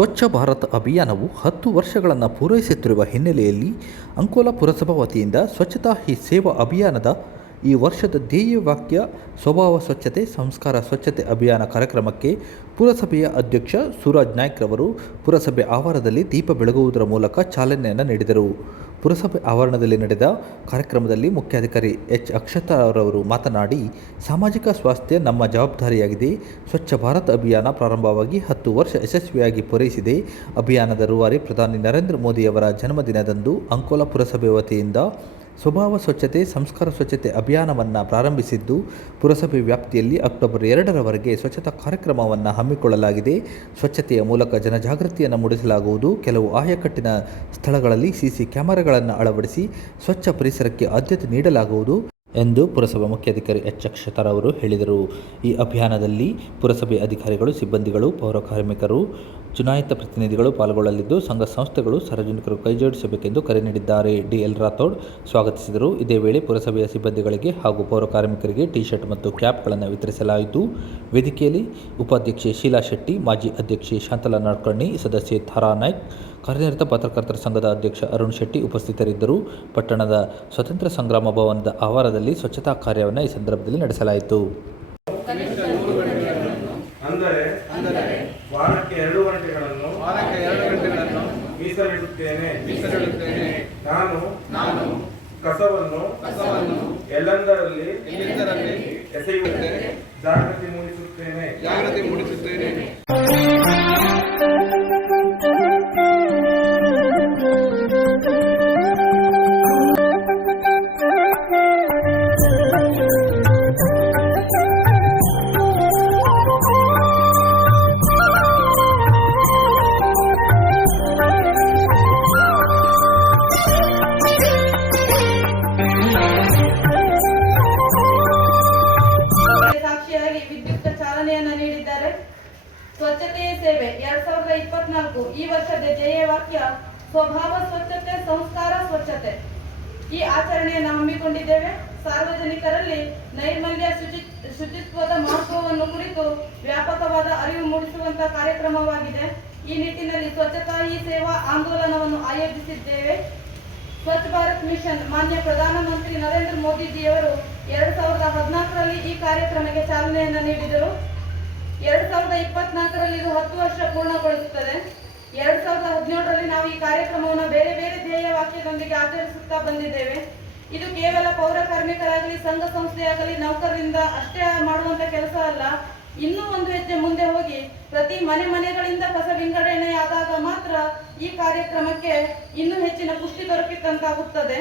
ಸ್ವಚ್ಛ ಭಾರತ್ ಅಭಿಯಾನವು ಹತ್ತು ವರ್ಷಗಳನ್ನು ಪೂರೈಸುತ್ತಿರುವ ಹಿನ್ನೆಲೆಯಲ್ಲಿ ಅಂಕೋಲಾ ಪುರಸಭಾ ವತಿಯಿಂದ ಸ್ವಚ್ಛತಾ ಹಿ ಸೇವಾ ಅಭಿಯಾನದ ಈ ವರ್ಷದ ಧ್ಯೇಯ ವಾಕ್ಯ ಸ್ವಭಾವ ಸ್ವಚ್ಛತೆ, ಸಂಸ್ಕಾರ ಸ್ವಚ್ಛತೆ ಅಭಿಯಾನ ಕಾರ್ಯಕ್ರಮಕ್ಕೆ ಪುರಸಭೆಯ ಅಧ್ಯಕ್ಷ ಸೂರಜ್ ನಾಯ್ಕ್ ರವರು ಪುರಸಭೆ ಆವರಣದಲ್ಲಿ ದೀಪ ಬೆಳಗುವುದರ ಮೂಲಕ ಚಾಲನೆಯನ್ನು ನೀಡಿದರು. ಪುರಸಭೆ ಆವರಣದಲ್ಲಿ ನಡೆದ ಕಾರ್ಯಕ್ರಮದಲ್ಲಿ ಮುಖ್ಯಾಧಿಕಾರಿ ಎಚ್. ಅಕ್ಷತಾರವರು ಮಾತನಾಡಿ, ಸಾಮಾಜಿಕ ಸ್ವಾಸ್ಥ್ಯ ನಮ್ಮ ಜವಾಬ್ದಾರಿಯಾಗಿದೆ. ಸ್ವಚ್ಛ ಭಾರತ್ ಅಭಿಯಾನ ಪ್ರಾರಂಭವಾಗಿ ಹತ್ತು ವರ್ಷ ಯಶಸ್ವಿಯಾಗಿ ಪೂರೈಸಿದೆ. ಅಭಿಯಾನದ ರೂವಾರಿ ಪ್ರಧಾನಿ ನರೇಂದ್ರ ಮೋದಿಯವರ ಜನ್ಮದಿನದಂದು ಅಂಕೋಲಾ ಪುರಸಭೆ ವತಿಯಿಂದ ಸ್ವಭಾವ ಸ್ವಚ್ಛತೆ, ಸಂಸ್ಕಾರ ಸ್ವಚ್ಛತೆ ಅಭಿಯಾನವನ್ನು ಪ್ರಾರಂಭಿಸಿದ್ದು ಪುರಸಭೆ ವ್ಯಾಪ್ತಿಯಲ್ಲಿ ಅಕ್ಟೋಬರ್ ಎರಡರವರೆಗೆ ಸ್ವಚ್ಛತಾ ಕಾರ್ಯಕ್ರಮವನ್ನು ಹಮ್ಮಿಕೊಳ್ಳಲಾಗಿದೆ. ಸ್ವಚ್ಛತೆಯ ಮೂಲಕ ಜನಜಾಗೃತಿಯನ್ನು ಮೂಡಿಸಲಾಗುವುದು. ಕೆಲವು ಆಯಕಟ್ಟಿನ ಸ್ಥಳಗಳಲ್ಲಿ ಸಿಸಿ ಕ್ಯಾಮೆರಾಗಳನ್ನು ಅಳವಡಿಸಿ ಸ್ವಚ್ಛ ಪರಿಸರಕ್ಕೆ ಆದ್ಯತೆ ನೀಡಲಾಗುವುದು. ಎಂದು ಪುರಸಭೆ ಮುಖ್ಯಾಧಿಕಾರಿ ಎಚ್ ಅಕ್ಷತಾರವರು ಹೇಳಿದರು. ಈ ಅಭಿಯಾನದಲ್ಲಿ ಪುರಸಭೆ ಅಧಿಕಾರಿಗಳು, ಸಿಬ್ಬಂದಿಗಳು, ಪೌರ ಕಾರ್ಮಿಕರು, ಚುನಾಯಿತ ಪ್ರತಿನಿಧಿಗಳು ಪಾಲ್ಗೊಳ್ಳಲಿದ್ದು, ಸಂಘ ಸಂಸ್ಥೆಗಳು, ಸಾರ್ವಜನಿಕರು ಕೈಜೋಡಿಸಬೇಕೆಂದು ಕರೆ ನೀಡಿದ್ದಾರೆ. ಡಿಎಲ್ ರಾಥೋಡ್ ಸ್ವಾಗತಿಸಿದರು. ಇದೇ ವೇಳೆ ಪುರಸಭೆಯ ಸಿಬ್ಬಂದಿಗಳಿಗೆ ಹಾಗೂ ಪೌರ ಕಾರ್ಮಿಕರಿಗೆ ಟಿ ಶರ್ಟ್ ಮತ್ತು ಕ್ಯಾಪ್ಗಳನ್ನು ವಿತರಿಸಲಾಯಿತು. ವೇದಿಕೆಯಲ್ಲಿ ಉಪಾಧ್ಯಕ್ಷೆ ಶೀಲಾ ಶೆಟ್ಟಿ, ಮಾಜಿ ಅಧ್ಯಕ್ಷೆ ಶಾಂತಲಾ ನಾಡ್ಕರ್ಣಿ ಸದಸ್ಯೆ ತಾರಾ ನಾಯ್ಕ್, ಕಾರ್ಯನಿರತ ಪತ್ರಕರ್ತರ ಸಂಘದ ಅಧ್ಯಕ್ಷ ಅರುಣ್ ಶೆಟ್ಟಿ ಉಪಸ್ಥಿತರಿದ್ದರು. ಪಟ್ಟಣದ ಸ್ವತಂತ್ರ ಸಂಗ್ರಾಮ ಭವನದ ಆವರಣದಲ್ಲಿ ಸ್ವಚ್ಛತಾ ಕಾರ್ಯವನ್ನು ಈ ಸಂದರ್ಭದಲ್ಲಿ ನಡೆಸಲಾಯಿತು. ಅಂದರೆ ಅಂದರೆ ವಾರಕ್ಕೆ ಎರಡು ಗಂಟೆಗಳನ್ನು ವಾರಕ್ಕೆ ಎರಡು ಗಂಟೆಗಳನ್ನು ಮೀಸಲಿಡುತ್ತೇನೆ. ಮೀಸಲಿಡುತ್ತೇನೆ. ನಾನು ನಾನು ಕಸವನ್ನು ಕಸವನ್ನು ಎಲ್ಲೆಂದರಲ್ಲಿ ಎಲ್ಲೆಂದರಲ್ಲಿ ಎಸೆಯುತ್ತೇನೆ. ಜಾಗೃತಿ ಮೂಡಿಸುತ್ತೇನೆ. ಜಾಗೃತಿ ಮೂಡಿಸುತ್ತೇನೆ. ಚಾಲನೆಯನ್ನ ನೀಡಿದ್ದಾರೆ. ಸ್ವಚ್ಛತೆಯ ಸೇವೆ ಎರಡ್ ಸಾವಿರದ ಇಪ್ಪತ್ನಾಲ್ಕು, ಈ ವರ್ಷದ ಧ್ಯೇಯ ವಾಕ್ಯ ಸ್ವಭಾವ ಸ್ವಚ್ಛತೆ, ಸಂಸ್ಕಾರ ಸ್ವಚ್ಛತೆ. ಈ ಆಚರಣೆಯನ್ನು ಹಮ್ಮಿಕೊಂಡಿದ್ದೇವೆ. ಸಾರ್ವಜನಿಕರಲ್ಲಿ ನೈರ್ಮಲ್ಯ, ಶುಚಿ, ಶುಚಿತ್ವದ ಮಹತ್ವವನ್ನು ಕುರಿತು ವ್ಯಾಪಕವಾದ ಅರಿವು ಮೂಡಿಸುವಂತಹ ಕಾರ್ಯಕ್ರಮವಾಗಿದೆ. ಈ ನಿಟ್ಟಿನಲ್ಲಿ ಸ್ವಚ್ಛತಾ ಹಿ ಸೇವಾ ಆಂದೋಲನವನ್ನು ಆಯೋಜಿಸಿದ್ದೇವೆ. ಸ್ವಚ್ಛ ಭಾರತ್ ಮಿಷನ್ ಮಾನ್ಯ ಪ್ರಧಾನಮಂತ್ರಿ ನರೇಂದ್ರ ಮೋದಿಜಿಯವರು ಎರಡ್ ಸಾವಿರದ ಹದಿನಾಲ್ಕರಲ್ಲಿ ಈ ಕಾರ್ಯಕ್ರಮಕ್ಕೆ ಚಾಲನೆಯನ್ನು ನೀಡಿದರು. ಸಾವಿರದ ಇಪ್ಪತ್ನಾಲ್ಕರಲ್ಲಿ ಇದು ಹತ್ತು ವರ್ಷ ಪೂರ್ಣಗೊಳಿಸುತ್ತದೆ. ಎರಡ್ ಸಾವಿರದ ಹದಿನೇಳರಲ್ಲಿ ನಾವು ಈ ಕಾರ್ಯಕ್ರಮವನ್ನು ಬೇರೆ ಬೇರೆ ಧ್ಯೇಯ ವಾಕ್ಯದೊಂದಿಗೆ ಆಚರಿಸುತ್ತಾ ಬಂದಿದ್ದೇವೆ. ಇದು ಕೇವಲ ಪೌರ ಕಾರ್ಮಿಕರಾಗಲಿ, ಸಂಘ ಸಂಸ್ಥೆಯಾಗಲಿ, ನೌಕರರಿಂದ ಅಷ್ಟೇ ಮಾಡುವಂತ ಕೆಲಸ ಅಲ್ಲ. ಇನ್ನೂ ಒಂದು ಹೆಜ್ಜೆ ಮುಂದೆ ಹೋಗಿ ಪ್ರತಿ ಮನೆ ಮನೆಗಳಿಂದ ಕಸ ವಿಂಗಡಣೆಯಾದಾಗ ಮಾತ್ರ ಈ ಕಾರ್ಯಕ್ರಮಕ್ಕೆ ಇನ್ನೂ ಹೆಚ್ಚಿನ ಪುಷ್ಟಿ ದೊರಕಿದಂತಾಗುತ್ತದೆ.